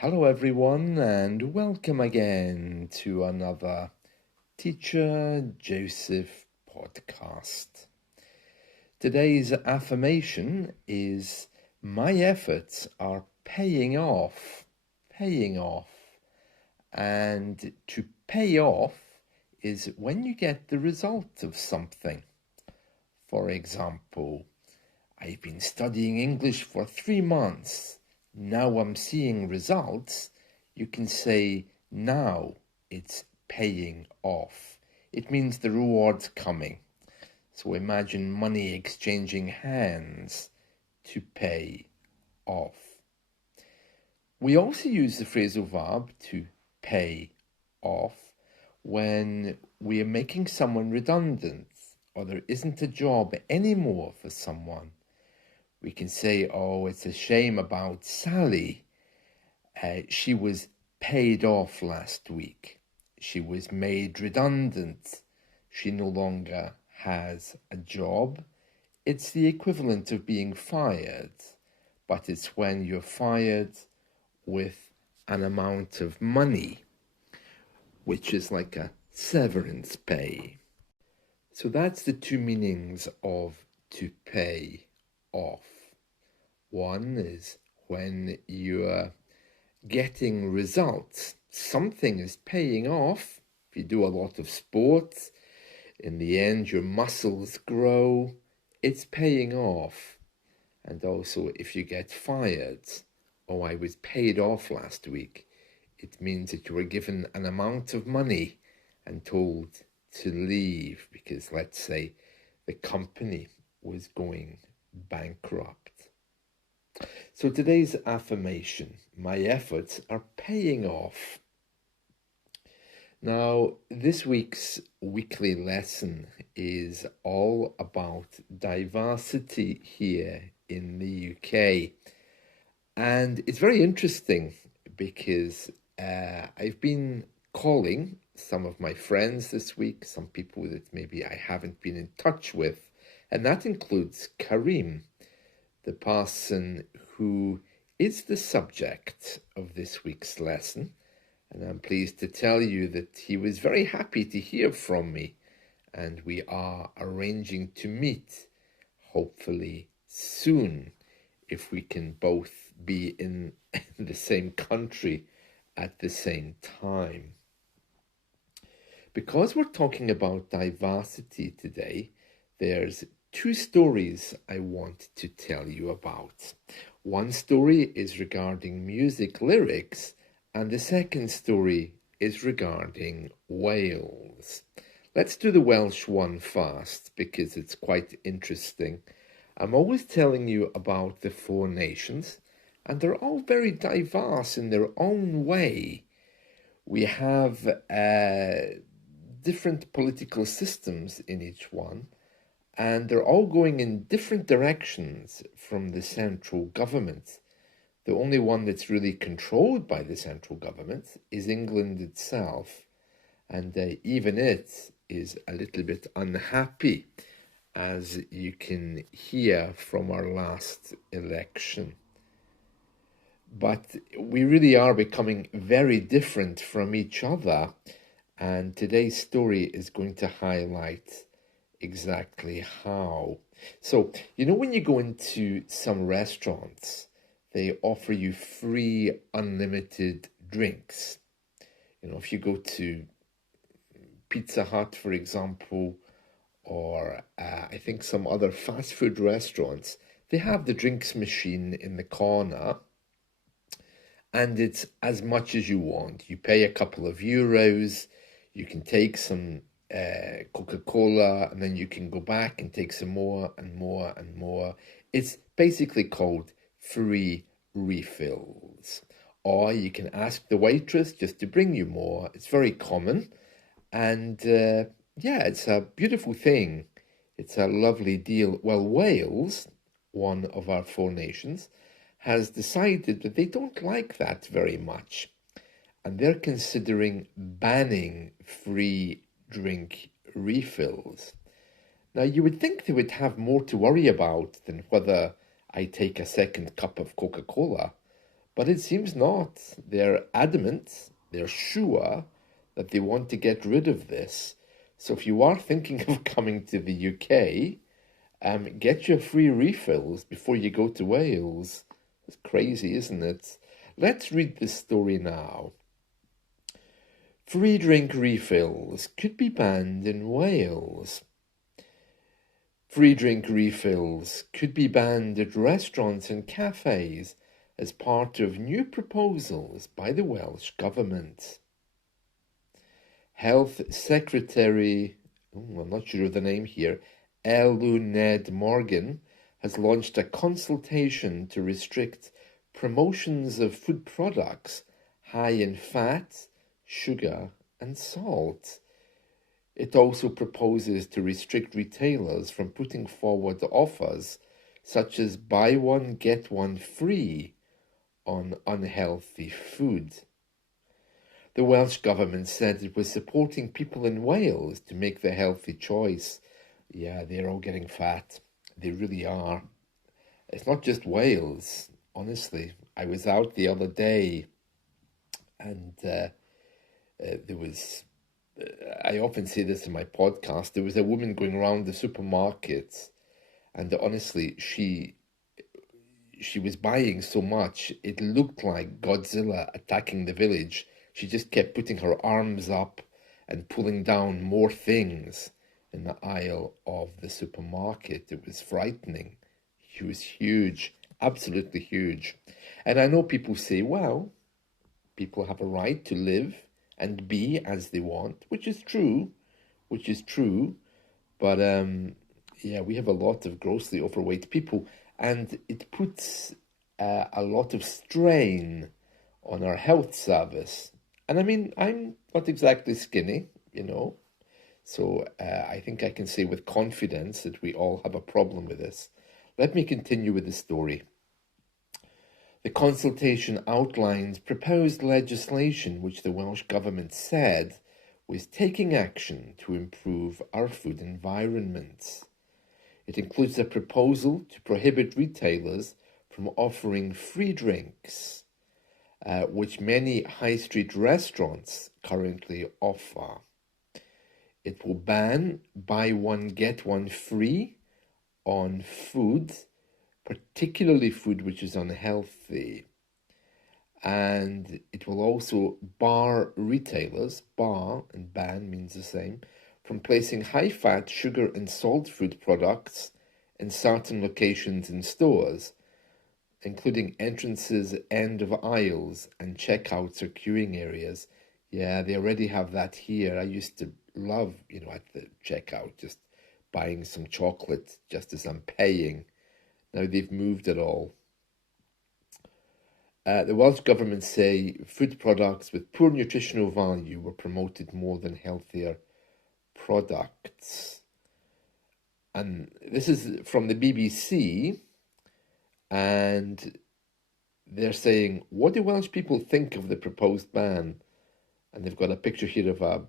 Hello, everyone, and welcome again to another Teacher Joseph podcast. Today's affirmation is my efforts are paying off. Paying off. And to pay off is when you get the result of something. For example, I've been studying English for 3 months. Now I'm seeing results. You can say, now it's paying off. It means the reward's coming. So imagine money exchanging hands to pay off. We also use the phrasal verb to pay off when we are making someone redundant or there isn't a job anymore for someone. We can say, oh, it's a shame about Sally. She was paid off last week. She was made redundant. She no longer has a job. It's the equivalent of being fired, but it's when you're fired with an amount of money, which is like a severance pay. So that's the two meanings of to pay off. One is when you're getting results. Something is paying off. If you do a lot of sports, in the end your muscles grow. It's paying off. And also if you get fired, oh, I was paid off last week, it means that you were given an amount of money and told to leave because, let's say, the company was going bankrupt. So today's affirmation, my efforts are paying off. Now, this week's weekly lesson is all about diversity here in the UK. And it's very interesting because I've been calling some of my friends this week, some people that maybe I haven't been in touch with, and that includes Karim, the person who is the subject of this week's lesson. And I'm pleased to tell you that he was very happy to hear from me, and we are arranging to meet, hopefully soon, if we can both be in the same country at the same time. Because we're talking about diversity today, there's two stories I want to tell you about. One story is regarding music lyrics, and the second story is regarding Wales. Let's do the Welsh one first because it's quite interesting. I'm always telling you about the four nations, and they're all very diverse in their own way. We have different political systems in each one, and they're all going in different directions from the central government. The only one that's really controlled by the central government is England itself, and even it is a little bit unhappy, as you can hear from our last election. But we really are becoming very different from each other, and today's story is going to highlight exactly how. So, when you go into some restaurants, they offer you free unlimited drinks. If you go to Pizza Hut, for example, or I think some other fast food restaurants, they have the drinks machine in the corner, and it's as much as you want. You pay a couple of euros, you can take some Coca-Cola, and then you can go back and take some more and more and more. It's basically called free refills. Or you can ask the waitress just to bring you more. It's very common. And it's a beautiful thing. It's a lovely deal. Well, Wales, one of our four nations, has decided that they don't like that very much. And they're considering banning free drink refills. Now, you would think they would have more to worry about than whether I take a second cup of Coca-Cola, But it seems not. They're adamant, they're sure that they want to get rid of this. So if you are thinking of coming to the UK, get your free refills before you go to Wales. It's crazy, isn't it? Let's read this story now. Free drink refills could be banned in Wales. Free drink refills could be banned at restaurants and cafes as part of new proposals by the Welsh Government. Health Secretary, I'm not sure of the name here, Ned Morgan, has launched a consultation to restrict promotions of food products high in fat, sugar and salt. It also proposes to restrict retailers from putting forward offers such as buy one, get one free on unhealthy food. The Welsh Government said it was supporting people in Wales to make the healthy choice. Yeah, they're all getting fat. They really are. It's not just Wales, honestly. I was out the other day and there was, I often say this in my podcast, there was a woman going around the supermarkets and honestly, she was buying so much, it looked like Godzilla attacking the village. She just kept putting her arms up and pulling down more things in the aisle of the supermarket. It was frightening. She was huge, absolutely huge. And I know people say, well, people have a right to live and be as they want, which is true, but yeah, we have a lot of grossly overweight people, and it puts a lot of strain on our health service. And I mean, I'm not exactly skinny, so I think I can say with confidence that we all have a problem with this. Let me continue with the story. The consultation outlines proposed legislation which the Welsh Government said was taking action to improve our food environment. It includes a proposal to prohibit retailers from offering free drinks, which many high street restaurants currently offer. It will ban buy one, get one free on food, particularly food which is unhealthy. And it will also bar retailers, bar and ban means the same, from placing high-fat, sugar and salt food products in certain locations in stores, including entrances, end of aisles, and checkouts or queuing areas. Yeah, they already have that here. I used to love, at the checkout, just buying some chocolate just as I'm paying. Now they've moved it all. The Welsh Government say food products with poor nutritional value were promoted more than healthier products. And this is from the BBC, and they're saying, what do Welsh people think of the proposed ban? And they've got a picture here of a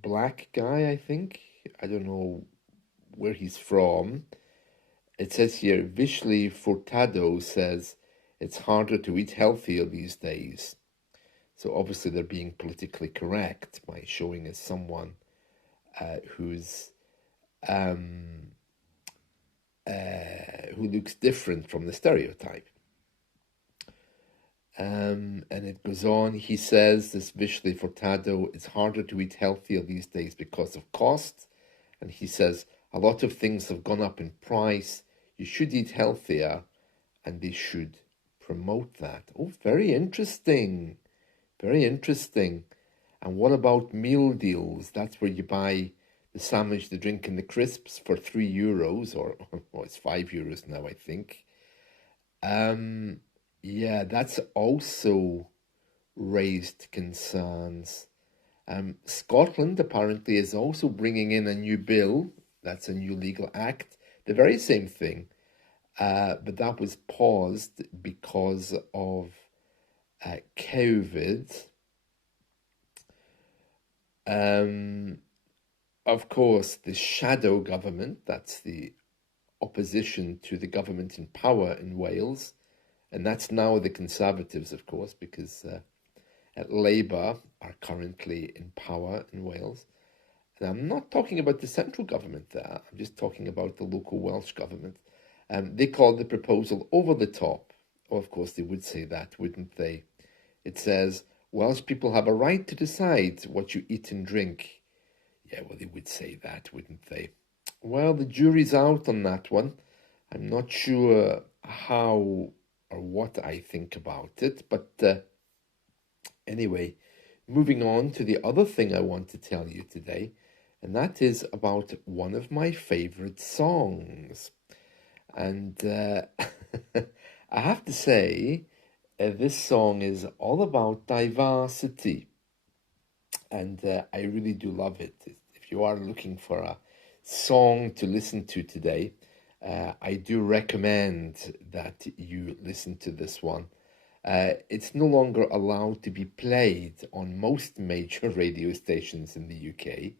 black guy, I think. I don't know where he's from. It says here, Vishli Furtado says, it's harder to eat healthier these days. So obviously they're being politically correct by showing us someone who's who looks different from the stereotype. And it goes on, he says, this Vishli Furtado, it's harder to eat healthier these days because of cost. And he says, a lot of things have gone up in price. You should eat healthier, and they should promote that. Oh, very interesting. Very interesting. And what about meal deals? That's where you buy the sandwich, the drink, and the crisps for €3, or well, it's €5 now, I think. Yeah, that's also raised concerns. Scotland apparently is also bringing in a new bill. That's a new legal act. The very same thing. But that was paused because of COVID. Of course, the shadow government, that's the opposition to the government in power in Wales, And that's now the Conservatives, of course, because Labour are currently in power in Wales. And I'm not talking about the central government there, I'm just talking about the local Welsh government. They called the proposal over the top. Oh, of course, they would say that, wouldn't they? It says, Welsh people have a right to decide what you eat and drink. Yeah, well, they would say that, wouldn't they? Well, the jury's out on that one. I'm not sure how or what I think about it, but anyway, moving on to the other thing I want to tell you today, and that is about one of my favorite songs. And I have to say, this song is all about diversity, and I really do love it. If you are looking for a song to listen to today, I do recommend that you listen to this one. It's no longer allowed to be played on most major radio stations in the UK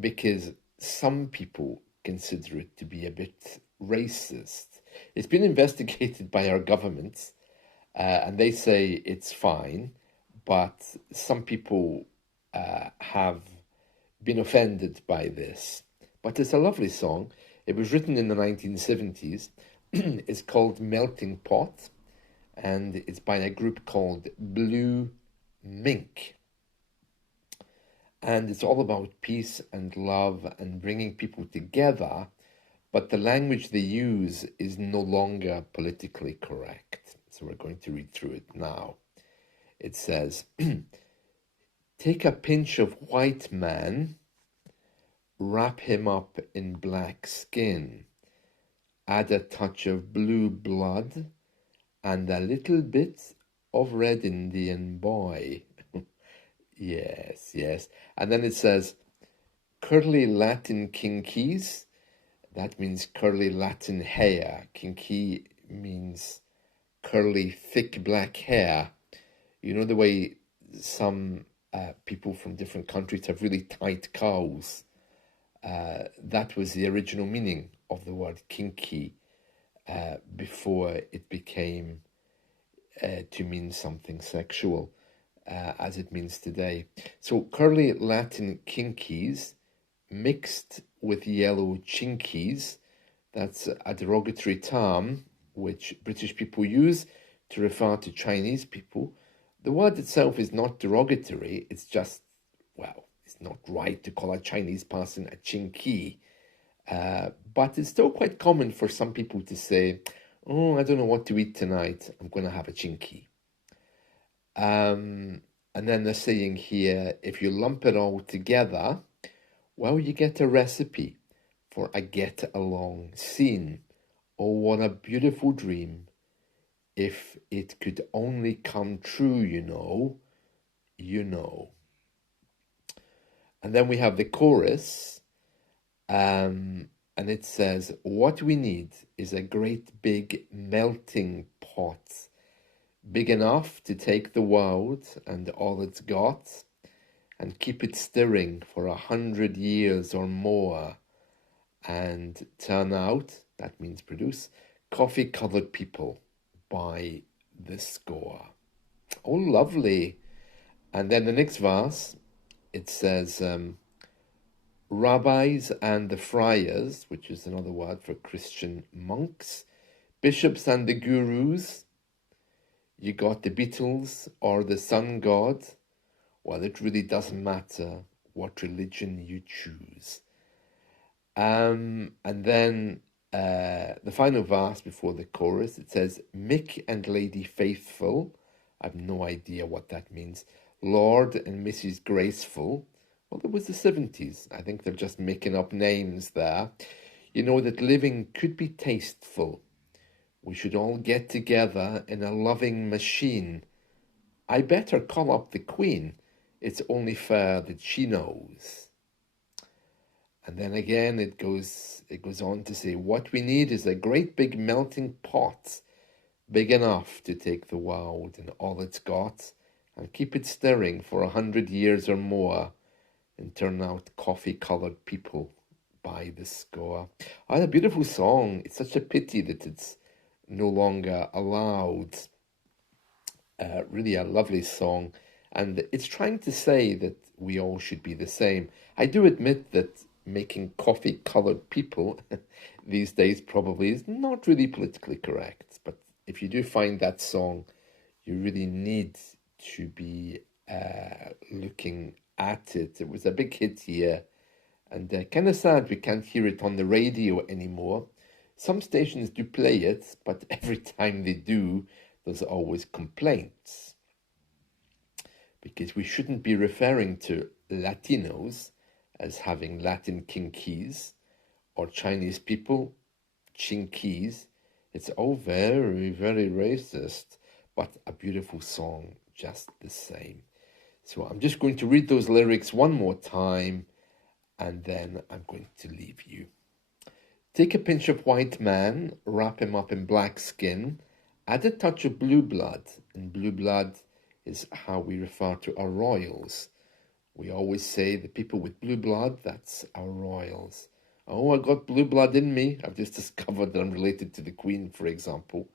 because some people consider it to be a bit racist. It's been investigated by our government, and they say it's fine, but some people have been offended by this. But it's a lovely song. It was written in the 1970s. It's called Melting Pot, and it's by a group called Blue Mink. And it's all about peace and love and bringing people together, but the language they use is no longer politically correct. So we're going to read through it now. It says, take a pinch of white man, wrap him up in black skin, add a touch of blue blood, and a little bit of red Indian boy. Yes, yes. And then it says, curly Latin kinkies. That means curly Latin hair. Kinky means curly, thick black hair. You know the way some people from different countries have really tight curls. That was the original meaning of the word kinky before it became to mean something sexual, as it means today. So curly Latin kinkies mixed with yellow chinkies, that's a derogatory term which British people use to refer to Chinese people. The word itself is not derogatory, it's just, well, it's not right to call a Chinese person a chinky. But it's still quite common for some people to say, oh, I don't know what to eat tonight, I'm going to have a chinky. And then they're saying here, if you lump it all together, well, you get a recipe for a get-along scene. Oh, what a beautiful dream. If it could only come true, you know. And then we have the chorus, and it says, what we need is a great big melting pot, big enough to take the world and all it's got, and keep it stirring for 100 years or more, and turn out, that means produce, coffee-coloured people by the score. Oh, lovely. And then the next verse, it says, rabbis and the friars, which is another word for Christian monks, bishops and the gurus, you got the Beatles or the sun god. Well, it really doesn't matter what religion you choose. And then the final verse before the chorus, it says, Mick and Lady Faithful. I have no idea what that means. Lord and Mrs. Graceful. Well, it was the 70s. I think they're just making up names there. You know that living could be tasteful. We should all get together in a loving machine. I better call up the Queen. It's only fair that she knows. And then again, it goes on to say, what we need is a great big melting pot, big enough to take the world and all it's got, and keep it stirring for 100 years or more, and turn out coffee-coloured people by the score. Oh, a beautiful song. It's such a pity that it's no longer allowed. Really a lovely song, and it's trying to say that we all should be the same. I do admit that making coffee-colored people these days probably is not really politically correct, but if you do find that song, you really need to be looking at it. It was a big hit here, and kind of sad we can't hear it on the radio anymore. Some stations do play it, but every time they do, there's always complaints. Because we shouldn't be referring to Latinos as having Latin kinkies or Chinese people chinkies. It's all very, very racist, but a beautiful song just the same. So I'm just going to read those lyrics one more time, and then I'm going to leave you. Take a pinch of white man, wrap him up in black skin, add a touch of blue blood, and blue blood is how we refer to our royals. We always say the people with blue blood, that's our royals. Oh, I got blue blood in me. I've just discovered that I'm related to the Queen, for example.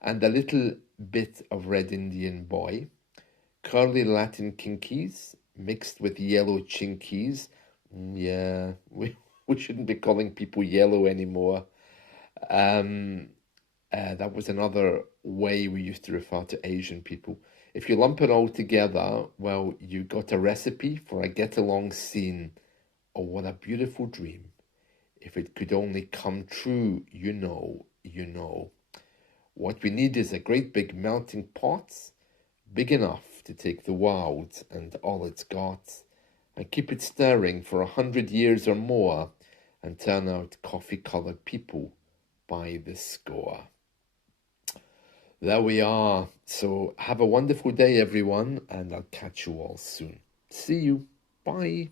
And a little bit of red Indian boy. Curly Latin kinkies mixed with yellow chinkies. Yeah, we shouldn't be calling people yellow anymore. That was another way we used to refer to Asian people. If you lump it all together, well, you got a recipe for a get-along scene. Oh, what a beautiful dream. If it could only come true, you know, you know. What we need is a great big melting pot, big enough to take the world and all it's got, and keep it stirring for 100 years or more, and turn out coffee-colored people by the score. There we are. So have a wonderful day, everyone, and I'll catch you all soon. See you. Bye.